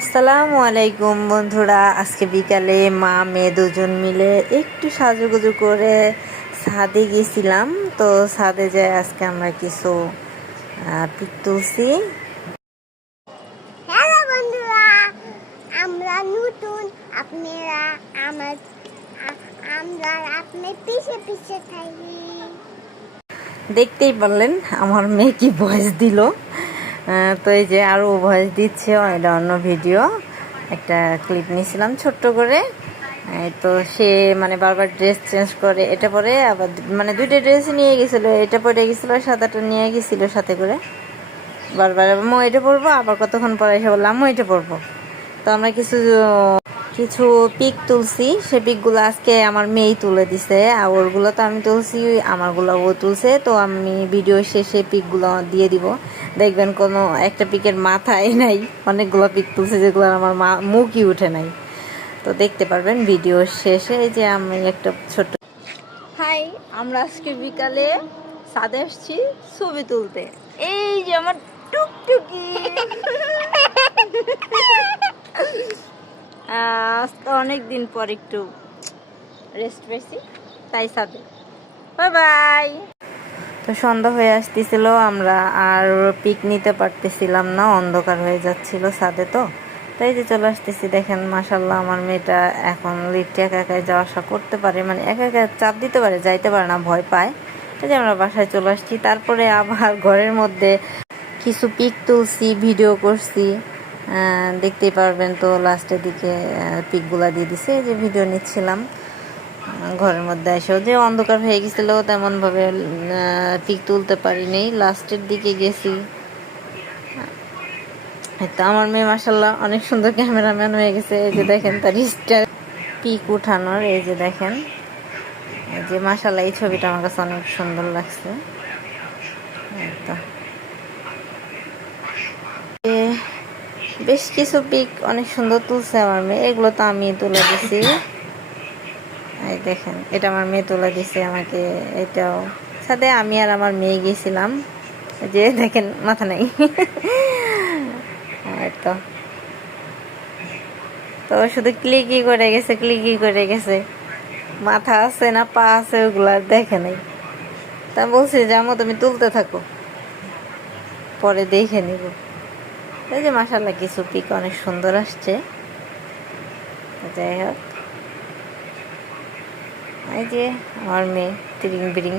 আসসালামু আলাইকুম বন্ধুরা, আজকে বিকালে মা মেয়ে দুজন মিলে একটু সাজুগুজু করে ছাদে গেছিলাম। তো ছাদে যাই আজকে আমরা কিছু পিক তুলছি। হ্যালো বন্ধুরা, আমরা নতুন, আপনারা আমার আমরা আপনার পিছে পিছে থাকি। দেখতেই পারলেন আমার মেয়ে কি ভয়েস দিল। তো এই যে আরও ভয়েস দিচ্ছে, এটা অন্য ভিডিও একটা ক্লিপ নিয়েছিলাম ছোট্ট করে। তো সে মানে বারবার ড্রেস চেঞ্জ করে, এটা পরে আবার মানে দুইটা ড্রেস নিয়ে গেছিলো, এটা পরে গেছিলো, সাদাটা নিয়ে গেছিলো সাথে করে। বারবার আম্মু এটা পরবো, আবার কতক্ষণ পরে এসে বললাম আম্মু এটা পরবো। তো আমরা কিছু কিছু পিক তুলছি, সে পিকগুলো আজকে আমার মেয়েই তুলে দিছে, আর ওরগুলো তো আমি তুলছি, আমারগুলো ও তুলছে। তো আমি ভিডিও শেষে পিকগুলো দিয়ে দিব, দেখবেন কোনো একটা পিকের মাথায় নাই, অনেকগুলো পিক তুলছে যেগুলো আমার মুখই উঠে নাই। তো দেখতে পারবেন ভিডিও শেষে। এই যে আমি একটা ছোট্ট হাই, আমরা আজকে বিকালে ছাদে আসছি ছবি তুলতে। এই যে আমার টুকটুকি আজকে অনেক দিন পর একটু রেস্ট পেয়েছি, তাই ছাদে। Bye bye. তো সন্ধ্যা হয়ে আসতেছিল, আমরা আর পিক নিতে পারতেছিলাম না, অন্ধকার হয়ে যাচ্ছিল ছাদে। তো তাই যে চলে আসতেছি, দেখেন মাশাল্লাহ আমার মেয়েটা এখন লিফটে একা একাই যাওয়া আসা করতে পারে, মানে একা একা চাপ দিতে পারে, যাইতে পারে না, ভয় পায়। তাই যে আমরা বাসায় চলে আসছি। তারপরে আবার ঘরের মধ্যে কিছু পিক তুলছি, ভিডিও করছি, দেখতেই পারবেন। তো লাস্টের দিকে পিকগুলা দিয়ে দিছে, এই যে ভিডিও নিচ্ছিলাম। ঘরের মধ্যে এসেও যে অন্ধকার হয়ে গেছিল, তেমনভাবে পিক তুলতে পারিনি, লাস্টের দিকে গেছি। তো আমার মেয়ে মাসাল্লাহ অনেক সুন্দর ক্যামেরাম্যান হয়ে গেছে। এই যে দেখেন তার স্টার পিক উঠানোর, এই যে দেখেন, এই যে মাসাল্লাহ এই ছবিটা আমার কাছে অনেক সুন্দর লাগছে। তো বেশ কিছু পিক অনেক সুন্দর তুলছে আমার মেয়ে, এগুলো তো আমি তুলে দিছি। এই দেখেন, এটা আমার মেয়ে তুলে দিছে আমাকে। এটাও সাথে আমি আর আমার মেয়ে গেছিলাম, যে দেখেন মাথা নেই। তো তো শুধু ক্লিকই করে গেছে, ক্লিকই করে গেছে, মাথা আছে না পা আছে ওগুলো দেখে নাই। তা বলছি যে আমো তুমি তুলতে থাকো, পরে দেখে নিব। এই যে মাশাআল্লাহ কিছু পিক অনেক সুন্দর আসছে। যাই হোক, এই যে আমার মেয়ে তিরিং বিরিং।